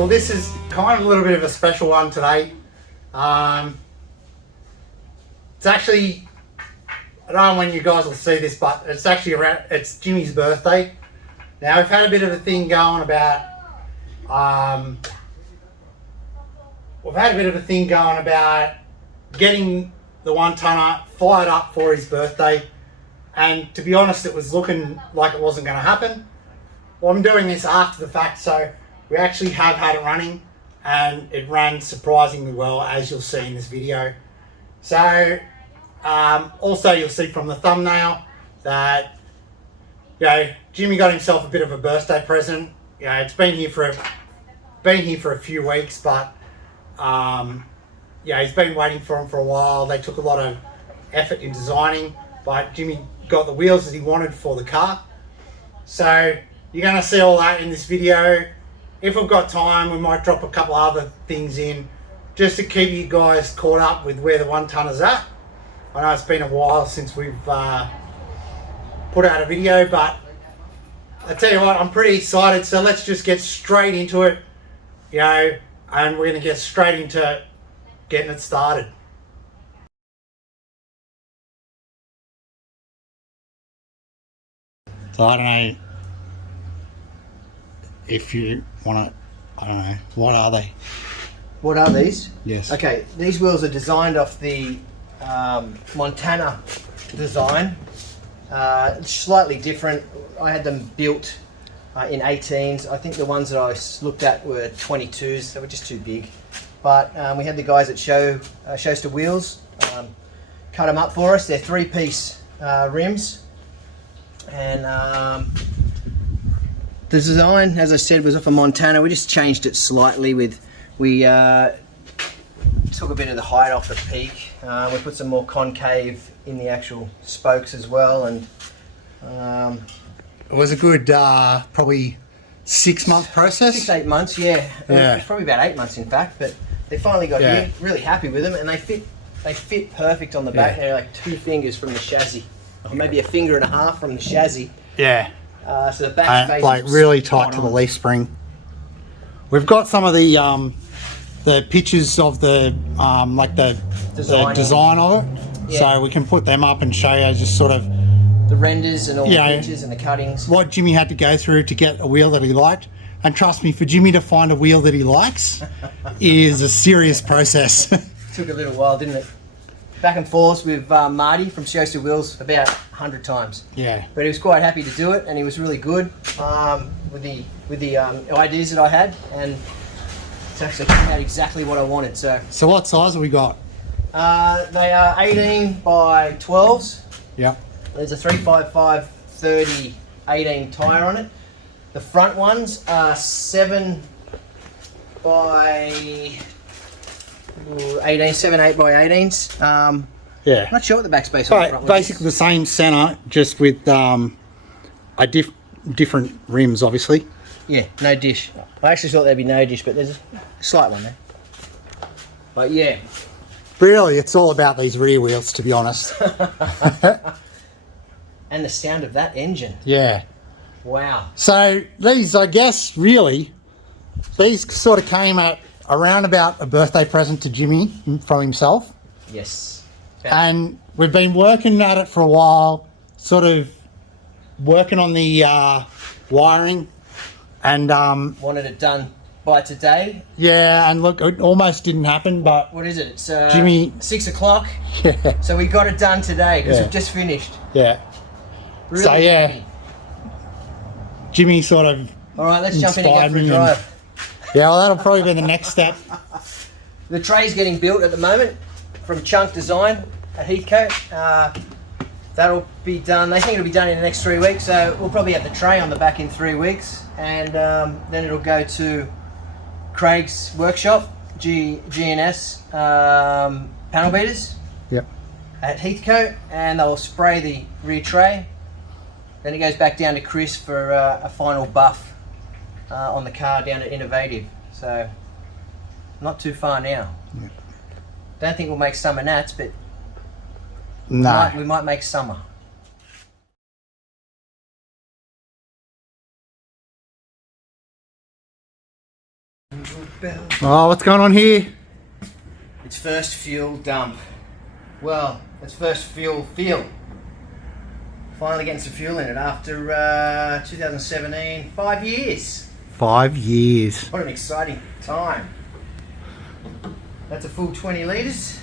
Well, this is kind of a little bit of a special one today. It's actually, I don't know when you guys will see this, but it's actually it's Jimmy's birthday. Now we've had a bit of a thing going about, getting the 1-tonner fired up for his birthday. And to be honest, it was looking like it wasn't going to happen. Well, I'm doing this after the fact, so we actually have had it running, and it ran surprisingly well, as you'll see in this video. So, also you'll see from the thumbnail that, Jimmy got himself a bit of a birthday present. It's been here for a few weeks, but he's been waiting for him for a while. They took a lot of effort in designing, but Jimmy got the wheels that he wanted for the car. So you're going to see all that in this video. If we've got time, we might drop a couple other things in just to keep you guys caught up with where the 1-tonner's at. I know it's been a while since we've put out a video, but I tell you what, I'm pretty excited. So let's just get straight into it, and we're going to get straight into getting it started. So I don't know if you want to, I don't know, what are they? What are these? Yes. Okay, these wheels are designed off the Montana design. Slightly different. I had them built in 18s. I think the ones that I looked at were 22s. They were just too big. But we had the guys at Showster Wheels cut them up for us. They're 3-piece rims. And the design, as I said, was off of Montana. We just changed it slightly. We took a bit of the height off the peak. We put some more concave in the actual spokes as well, and it was a good probably 6-month process. 6-8 months, yeah. It was probably about 8 months, in fact. But they finally got really happy with them, and they fit perfect on the back. They're like 2 fingers from the chassis, or maybe a finger and a half from the chassis. Yeah. So the back space like really tight to the leaf spring. We've got some of the pictures of the design of it, so we can put them up and show you just sort of the renders and all the pictures and the cuttings. What Jimmy had to go through to get a wheel that he liked. And trust me, for Jimmy to find a wheel that he likes is a serious process. Took a little while, didn't it? Back and forth with Marty from Showster Wheels about 100 times. Yeah. But he was quite happy to do it, and he was really good with the ideas that I had, and it's actually turned out exactly what I wanted. So what size have we got? They are 18 by 12s. Yeah. There's a 355/30 18 tyre on it. The front ones are 7 by 18, 7, 8 by 18s. I'm not sure what the backspace on the front basically the same centre, just with different rims, obviously. Yeah, no dish. I actually thought there'd be no dish, but there's a slight one there. But yeah. Really, it's all about these rear wheels, to be honest. And the sound of that engine. Yeah. Wow. So these, I guess, really, these sort of came at around about a birthday present to Jimmy from himself. Yes. And we've been working at it for a while, sort of working on the wiring, and wanted it done by today. Yeah, and look, it almost didn't happen, but what is it? It's Jimmy, 6 o'clock. Yeah. So we got it done today because we've just finished. Yeah. Really so happy. Jimmy sort of. All right, let's jump in and go for a drive. Well, that'll probably be the next step. The tray's getting built at the moment from Chunk Design at Heathcote. That'll be done. They think it'll be done in the next 3 weeks, so we'll probably have the tray on the back in 3 weeks, and then it'll go to Craig's workshop, G&S panel beaters. Yep. At Heathcote, and they'll spray the rear tray. Then it goes back down to Chris for a final buff on the car down at Innovative. So not too far now. Yep. Don't think we'll make summer nats, but no, we might make summer. bell. Oh, what's going on here? It's first fuel dump. Well, it's first fuel fill. Finally getting some fuel in it after 2017, 5 years. 5 years. What an exciting time. That's a full 20 litres.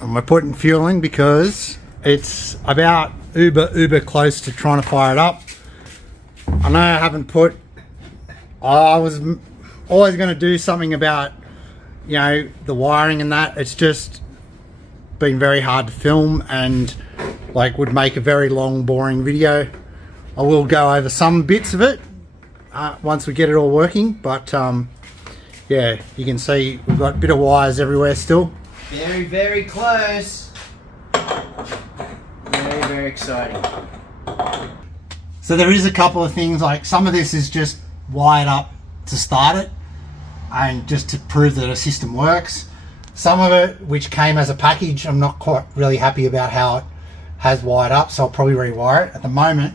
And we're putting fuel in because it's about uber close to trying to fire it up. I know I haven't put... I was always going to do something about, you know, the wiring and that. It's just been very hard to film and like would make a very long boring video. I will go over some bits of it once we get it all working, but yeah, you can see we've got a bit of wires everywhere still. Very, very close. Very, very exciting. So there is a couple of things, like some of this is just wired up to start it and just to prove that a system works. Some of it, which came as a package, I'm not quite really happy about how it has wired up, so I'll probably rewire it. At the moment,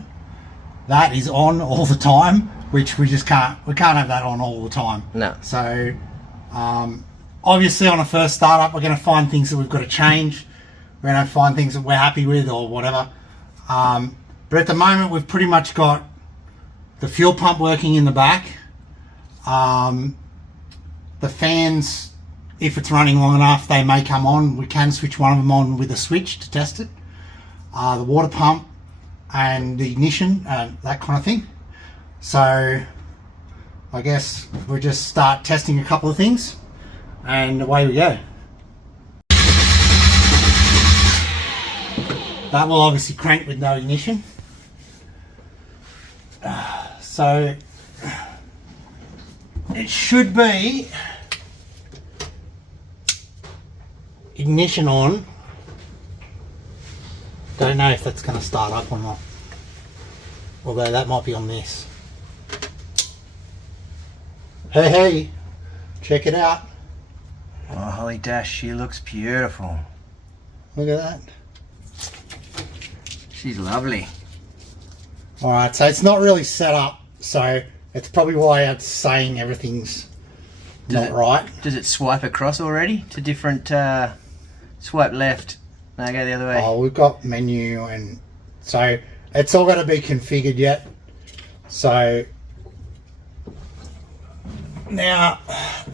that is on all the time, which we can't have that on all the time. No. So obviously on a first startup, we're going to find things that we've got to change. We're going to find things that we're happy with or whatever. But at the moment, we've pretty much got the fuel pump working in the back. The fans, if it's running long enough, they may come on. We can switch one of them on with a switch to test it. The water pump and the ignition, that kind of thing. So I guess we'll just start testing a couple of things and away we go. That will obviously crank with no ignition. So it should be ignition on. Don't know if that's going to start up or not, although that might be on this. Hey, check it out. Oh, Holly Dash, she looks beautiful. Look at that. She's lovely. Alright, so it's not really set up, so it's probably why it's saying everything's not right. Does it swipe across already to different, swipe left? No, go the other way. Oh, we've got menu, and so it's all got to be configured yet. So now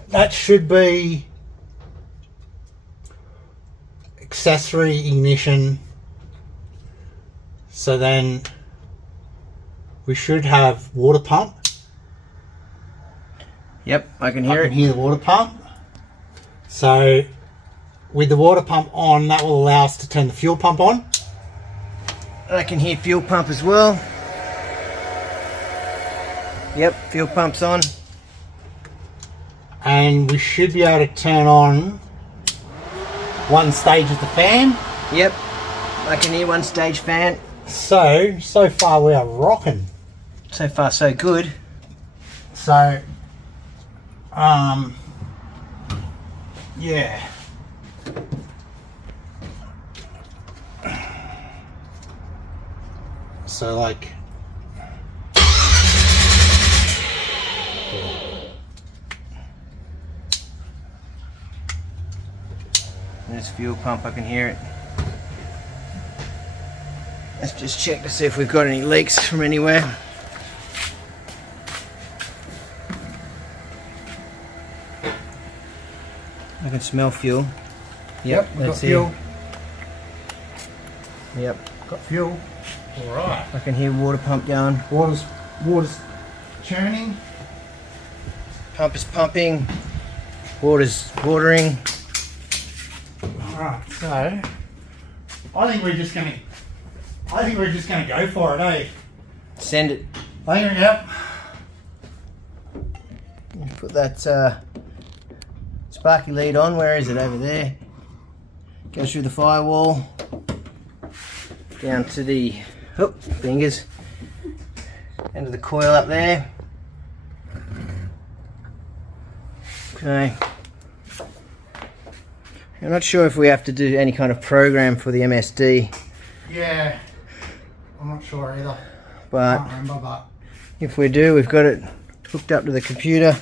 that should be accessory ignition. So then we should have water pump. Yep, I can hear I can hear the water pump. So with the water pump on, that will allow us to turn the fuel pump on. I can hear fuel pump as well. Yep, fuel pump's on. And we should be able to turn on one stage of the fan. Yep, I can hear one stage fan. So far we are rocking. So far so good. So, yeah. So like, there's fuel pump, I can hear it. Let's just check to see if we've got any leaks from anywhere. I can smell fuel. yep, we've got that's fuel. Yep. Got fuel. All right. I can hear water pump going. Water's churning. Pump is pumping. Water's watering. All right. So I think we're just gonna go for it, eh? Send it. I think, yep. Put that sparky lead on. Where is it? Over there. Go through the firewall. Down to the fingers. End of the coil up there. Okay. I'm not sure if we have to do any kind of program for the MSD. Yeah. I'm not sure either. But Can't remember, but if we do, we've got it hooked up to the computer.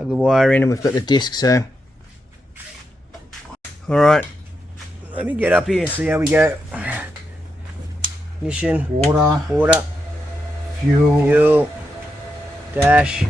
Plug the wire in and we've got the disc, so. Alright, let me get up here and see how we go. Ignition, water, fuel, dash.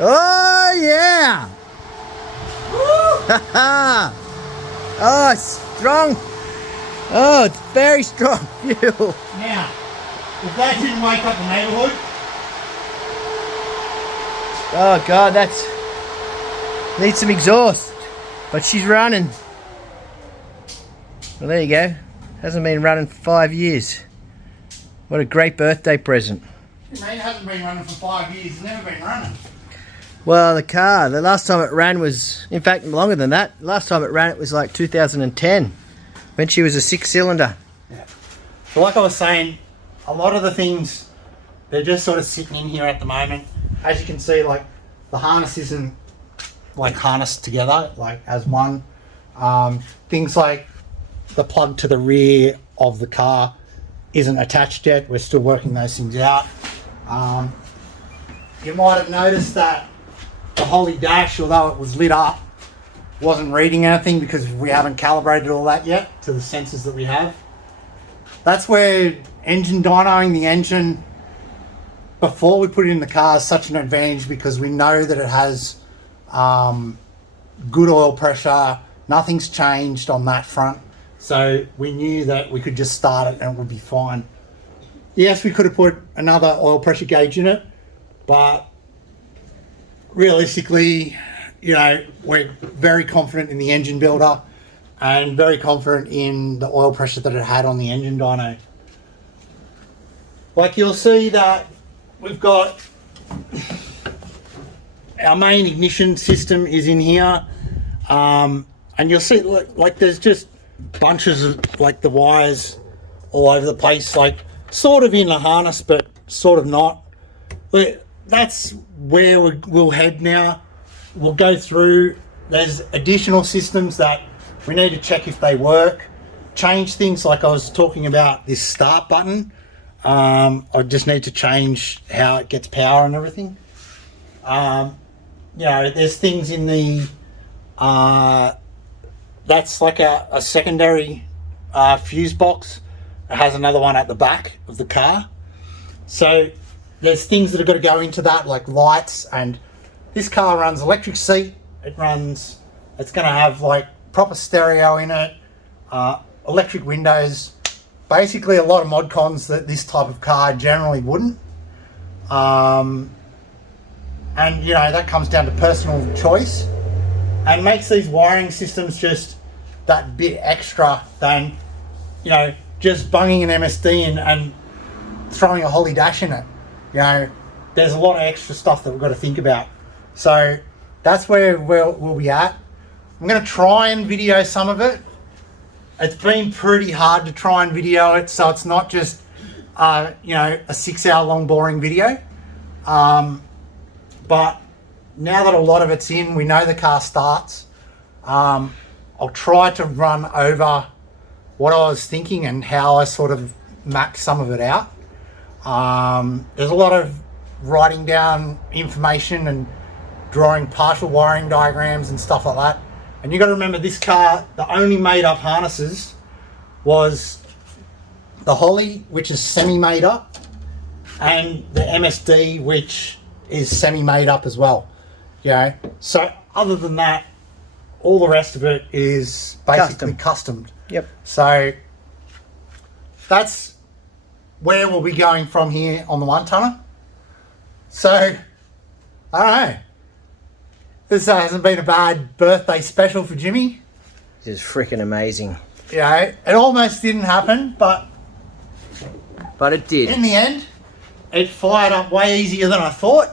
Oh yeah! Oh, it's strong. Oh, it's very strong fuel. Now, if that didn't wake up the neighbourhood. Oh God, that's needs some exhaust. But she's running. Well, there you go. Hasn't been running for 5 years. What a great birthday present. It hasn't been running for 5 years. It's never been running. Well, the car, the last time it ran was, in fact, longer than that. Last time it ran, it was like 2010, when she was a 6-cylinder. Yeah. So like I was saying, a lot of the things, they're just sort of sitting in here at the moment. As you can see, like, the harness isn't, like, harnessed together, like, as one. Things like the plug to the rear of the car isn't attached yet. We're still working those things out. You might have noticed that the Holly dash, although it was lit up, wasn't reading anything because we haven't calibrated all that yet to the sensors that we have. That's where engine dynoing the engine before we put it in the car is such an advantage, because we know that it has good oil pressure, nothing's changed on that front. So we knew that we could just start it and it would be fine. Yes, we could have put another oil pressure gauge in it, but realistically, you know, we're very confident in the engine builder and very confident in the oil pressure that it had on the engine dyno. Like, you'll see that we've got our main ignition system is in here. and you'll see like there's just bunches of like the wires all over the place, like sort of in the harness but sort of not. But that's where we'll head now. We'll go through, there's additional systems that we need to check if they work, change things like I was talking about this start button. I just need to change how it gets power and everything. You know, there's things in the that's like a secondary fuse box. It has another one at the back of the car. So there's things that have got to go into that, like lights, and this car runs electric seat. It's going to have like proper stereo in it, electric windows, basically a lot of mod cons that this type of car generally wouldn't. And you know, that comes down to personal choice and makes these wiring systems just that bit extra than, you know, just bunging an MSD in and throwing a Holly dash in it. You know, there's a lot of extra stuff that we've got to think about. So that's where we'll be at. I'm going to try and video some of it. It's been pretty hard to try and video it, so it's not just, you know, a 6-hour long boring video. But now that a lot of it's in, we know the car starts. I'll try to run over what I was thinking and how I sort of mapped some of it out. There's a lot of writing down information and drawing partial wiring diagrams and stuff like that. And you got to remember, this car, the only made up harnesses was the Holly, which is semi made up, and the MSD, which is semi made up as well. You know, so other than that, all the rest of it is basically customed. Yep. So that's where we'll be going from here on the 1-tonner. So I don't know. This hasn't been a bad birthday special for Jimmy. This is freaking amazing. You know, it almost didn't happen, but it did. In the end, it fired up way easier than I thought.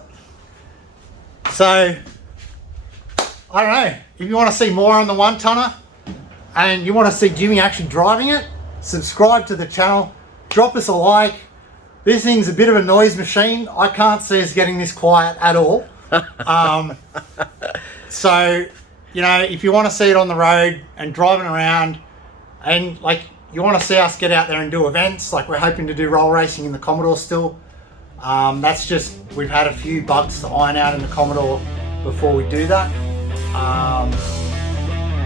So I don't know. If you want to see more on the 1-tonner and you want to see Jimmy actually driving it, subscribe to the channel, drop us a like. This thing's a bit of a noise machine. I can't see us getting this quiet at all. So, you know, if you want to see it on the road and driving around, and like you want to see us get out there and do events, like we're hoping to do roll racing in the Commodore still. That's just, we've had a few bugs to iron out in the Commodore before we do that.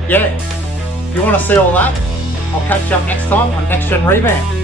Yeah, if you want to see all that, I'll catch you up next time on Next Gen Revamp.